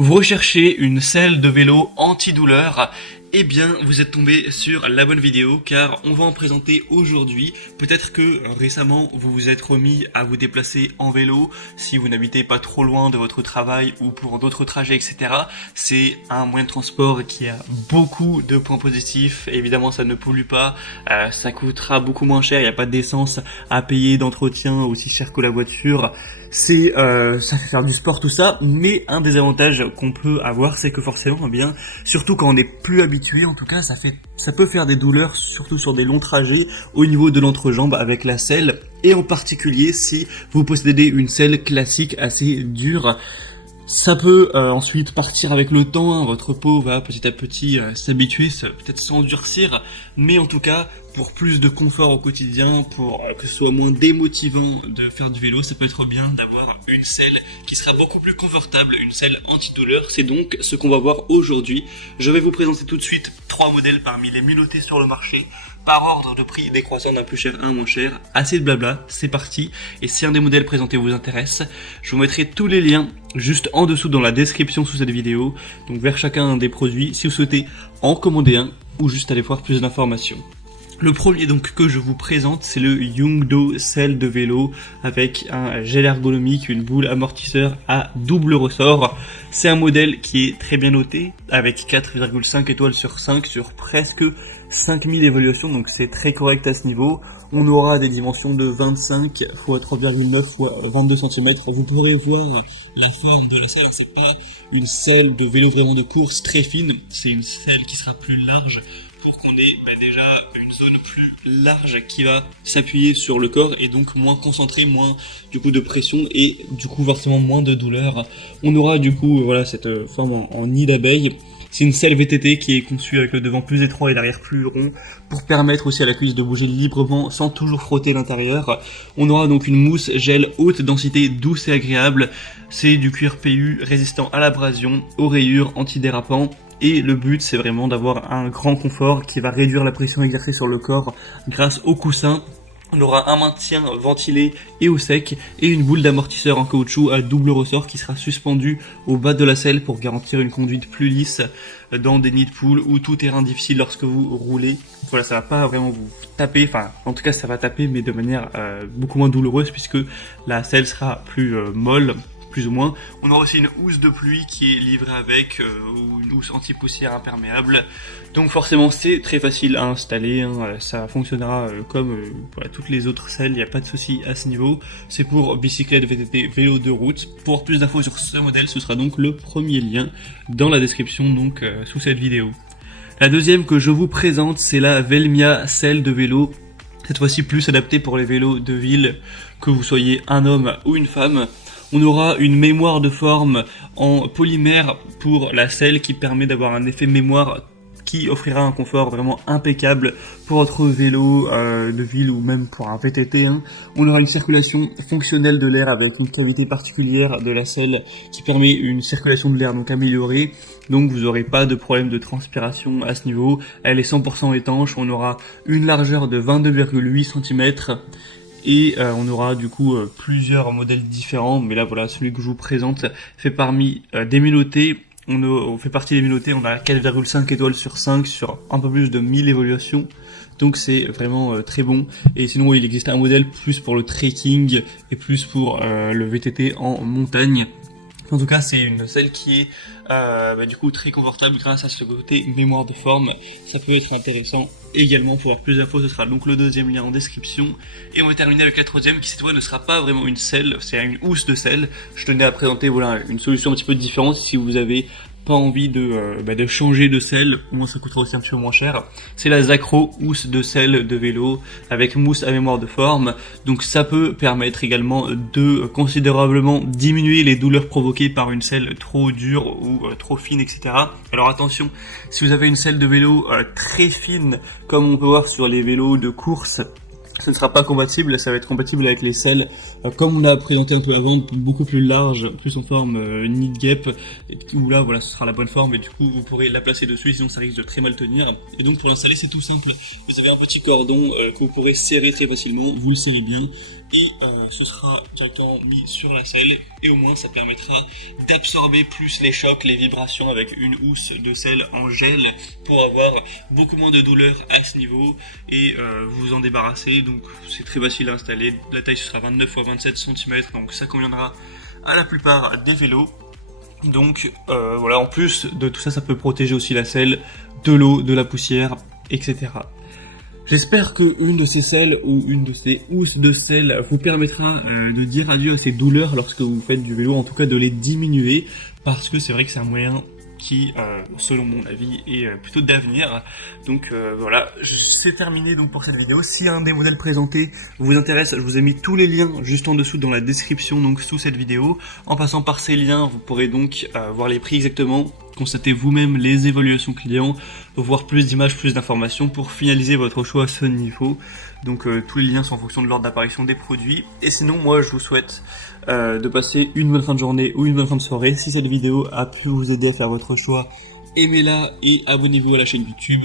Vous recherchez une selle de vélo antidouleur? Eh bien, vous êtes tombé sur la bonne vidéo car on va en présenter aujourd'hui. Peut-être que récemment vous vous êtes remis à vous déplacer en vélo si vous n'habitez pas trop loin de votre travail ou pour d'autres trajets, etc. C'est un moyen de transport qui a beaucoup de points positifs. Évidemment, ça ne pollue pas, ça coûtera beaucoup moins cher, il n'y a pas d'essence à payer, d'entretien aussi cher que la voiture. Ça fait faire du sport tout ça, mais un des avantages qu'on peut avoir, c'est que forcément, eh bien, surtout quand on n'est plus habitué, en tout cas, ça peut faire des douleurs, surtout sur des longs trajets, au niveau de l'entrejambe avec la selle, et en particulier si vous possédez une selle classique assez dure. Ça peut ensuite partir avec le temps, hein. Votre peau va petit à petit s'habituer, peut-être s'endurcir, mais en tout cas, pour plus de confort au quotidien, pour que ce soit moins démotivant de faire du vélo, ça peut être bien d'avoir une selle qui sera beaucoup plus confortable, une selle antidouleur. C'est donc ce qu'on va voir aujourd'hui. Je vais vous présenter tout de suite 3 modèles parmi les mieux notés sur le marché, par ordre de prix décroissant d'un plus cher à un moins cher. Assez de blabla, c'est parti. Et si un des modèles présentés vous intéresse, je vous mettrai tous les liens juste en dessous dans la description sous cette vidéo, donc vers chacun des produits, si vous souhaitez en commander un ou juste aller voir plus d'informations. Le premier donc que je vous présente, c'est le Youngdo selle de vélo avec un gel ergonomique, une boule amortisseur à double ressort. C'est un modèle qui est très bien noté avec 4,5 étoiles sur 5 sur presque 5000 évaluations, donc c'est très correct à ce niveau. On aura des dimensions de 25 x 3,9 x 22 cm. Vous pourrez voir la forme de la selle. C'est pas une selle de vélo vraiment de course très fine, c'est une selle qui sera plus large pour qu'on ait déjà une zone plus large qui va s'appuyer sur le corps et donc moins concentré, moins du coup de pression et du coup forcément moins de douleur. On aura du coup voilà cette forme en nid d'abeille. C'est une selle VTT qui est conçue avec le devant plus étroit et l'arrière plus rond pour permettre aussi à la cuisse de bouger librement sans toujours frotter l'intérieur. On aura donc une mousse gel haute densité douce et agréable. C'est du cuir PU résistant à l'abrasion, aux rayures, antidérapant. Et le but, c'est vraiment d'avoir un grand confort qui va réduire la pression exercée sur le corps grâce au coussin. On aura un maintien ventilé et au sec et une boule d'amortisseur en caoutchouc à double ressort qui sera suspendue au bas de la selle pour garantir une conduite plus lisse dans des nids de poules ou tout terrain difficile lorsque vous roulez. Voilà, ça va pas vraiment vous taper, enfin en tout cas ça va taper mais de manière beaucoup moins douloureuse puisque la selle sera plus molle. Plus ou moins. On aura aussi une housse de pluie qui est livrée avec, ou une housse anti-poussière imperméable. Donc forcément c'est très facile à installer, hein. Ça fonctionnera comme voilà, toutes les autres selles, il n'y a pas de souci à ce niveau. C'est pour bicyclette, VTT, vélo de route. Pour plus d'infos sur ce modèle, ce sera donc le premier lien dans la description donc sous cette vidéo. La deuxième que je vous présente, c'est la Velmia selle de vélo. Cette fois-ci plus adaptée pour les vélos de ville, que vous soyez un homme ou une femme. On aura une mémoire de forme en polymère pour la selle qui permet d'avoir un effet mémoire qui offrira un confort vraiment impeccable pour votre vélo de ville ou même pour un VTT. Hein. On aura une circulation fonctionnelle de l'air avec une cavité particulière de la selle qui permet une circulation de l'air donc améliorée. Donc vous n'aurez pas de problème de transpiration à ce niveau. Elle est 100% étanche. On aura une largeur de 22,8 cm. Et on aura du coup plusieurs modèles différents, mais là voilà, celui que je vous présente fait parmi des mieux notés. On fait partie des mieux notés, on a 4,5 étoiles sur 5 sur un peu plus de 1000 évaluations. Donc c'est vraiment très bon. Et sinon il existe un modèle plus pour le trekking et plus pour le VTT en montagne. En tout cas, c'est une selle qui est du coup très confortable grâce à ce côté mémoire de forme. Ça peut être intéressant également. Pour avoir plus d'infos, ce sera donc le deuxième lien en description. Et on va terminer avec la troisième qui cette fois ne sera pas vraiment une selle, c'est une housse de selle. Je tenais à présenter voilà une solution un petit peu différente si vous avez pas envie de changer de selle, au moins ça coûtera aussi un petit peu moins cher. C'est la Zacro housse de selle de vélo avec mousse à mémoire de forme. Donc ça peut permettre également de considérablement diminuer les douleurs provoquées par une selle trop dure ou trop fine, etc. Alors attention, si vous avez une selle de vélo très fine, comme on peut voir sur les vélos de course, ce ne sera pas compatible, ça va être compatible avec les selles comme on l'a présenté un peu avant, beaucoup plus large, plus en forme nid de guêpe, où là voilà ce sera la bonne forme et du coup vous pourrez la placer dessus, sinon ça risque de très mal tenir. Et donc pour l'installer c'est tout simple, vous avez un petit cordon que vous pourrez serrer très facilement, vous le serrez bien et ce sera directement mis sur la selle et au moins ça permettra d'absorber plus les chocs, les vibrations avec une housse de selle en gel pour avoir beaucoup moins de douleur à ce niveau et vous en débarrasser. Donc c'est très facile à installer, la taille ce sera 29 x 27 cm, donc ça conviendra à la plupart des vélos. Donc voilà, en plus de tout ça, ça peut protéger aussi la selle de l'eau, de la poussière, etc. J'espère que une de ces selles ou une de ces housses de selle vous permettra de dire adieu à ces douleurs lorsque vous faites du vélo, en tout cas de les diminuer, parce que c'est vrai que c'est un moyen qui, selon mon avis, est plutôt d'avenir. Donc voilà, c'est terminé donc pour cette vidéo. Si un des modèles présentés vous intéresse, je vous ai mis tous les liens juste en dessous dans la description, donc sous cette vidéo. En passant par ces liens, vous pourrez donc voir les prix exactement, constater vous-même les évaluations clients, voir plus d'images, plus d'informations pour finaliser votre choix à ce niveau. Donc tous les liens sont en fonction de l'ordre d'apparition des produits. Et sinon, moi je vous souhaite de passer une bonne fin de journée ou une bonne fin de soirée. Si cette vidéo a pu vous aider à faire votre choix, aimez-la et abonnez-vous à la chaîne YouTube.